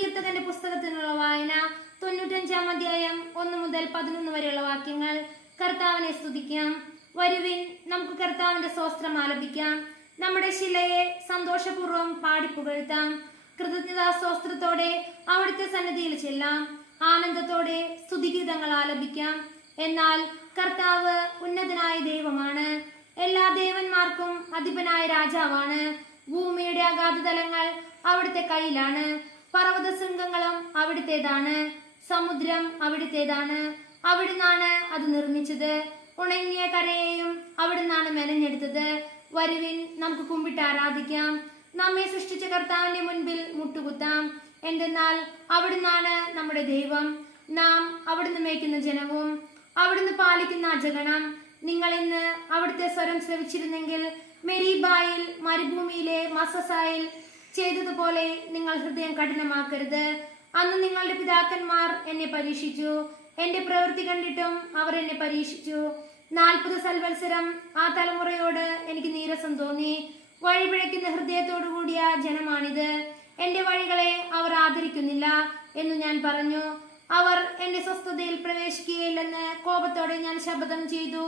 സങ്കീർത്തകന്റെ പുസ്തകത്തിനുള്ള വായന 95-ാം അധ്യായം 1 മുതൽ 11 വരെയുള്ള വാക്യങ്ങൾ. കർത്താവിനെ സ്തുതിക്കാം. വരുവിൻ, നമുക്ക് കർത്താവിന്റെ സ്തോത്രം ആലപിക്കാം. നമ്മുടെ ശിലയെ സന്തോഷപൂർവ്വം പാടിപ്പുകഴ്ത്താം. കൃതജ്ഞതാ സ്തോത്രത്തോടെ അവിടുത്തെ സന്നിധിയിൽ ചെല്ലാം. ആനന്ദത്തോടെ സ്തുതിഗീതങ്ങൾ ആലപിക്കാം. എന്നാൽ കർത്താവ് ഉന്നതനായ ദൈവമാണ്, എല്ലാ ദേവന്മാർക്കും അധിപനായ രാജാവാണ്. ഭൂമിയുടെ അഗാധതലങ്ങൾ അവിടുത്തെ കയ്യിലാണ്. പർവ്വത ശൃംഗങ്ങളും അവിടുത്തേതാണ്. സമുദ്രം അവിടുത്തേതാണ്. അവിടുന്നാണ് അത് നിർമ്മിച്ചത്. ഉണങ്ങിയ കരയെയും അവിടുന്നാണ് മെനഞ്ഞെടുത്തത്. വരുവിൻ, നമുക്ക് കുമ്പിട്ട് ആരാധിക്കാം. നമ്മെ സൃഷ്ടിച്ച കർത്താവിന്റെ മുൻപിൽ മുട്ടുകുത്താം. എന്തെന്നാൽ അവിടുന്നാണ് നമ്മുടെ ദൈവം, നാം അവിടുന്ന് മേയ്ക്കുന്ന ജനവും അവിടുന്ന് പാലിക്കുന്ന അജഗണം. നിങ്ങൾ ഇന്ന് അവിടുത്തെ സ്വരം ശ്രവിച്ചിരുന്നെങ്കിൽ മെരീബായിൽ മരുഭൂമിയിലെ മസസായിൽ ചെയ്തതുപോലെ നിങ്ങൾ ഹൃദയം കഠിനമാക്കരുത്. അന്ന് നിങ്ങളുടെ പിതാക്കന്മാർ എന്നെ പരീക്ഷിച്ചു, എന്റെ പ്രവൃത്തി കണ്ടിട്ടും അവർ എന്നെ പരീക്ഷിച്ചു. 40 സംവത്സരം ആ തലമുറയോട് എനിക്ക് നീരസം തോന്നി. വഴിപിഴയ്ക്കുന്ന ഹൃദയത്തോടു കൂടിയ ജനമാണിത്. എന്റെ വഴികളെ അവർ ആദരിക്കുന്നില്ല എന്ന് ഞാൻ പറഞ്ഞു. അവർ എന്റെ സ്വസ്ഥതയിൽ പ്രവേശിക്കുകയില്ലെന്ന് കോപത്തോടെ ഞാൻ ശപഥം ചെയ്തു.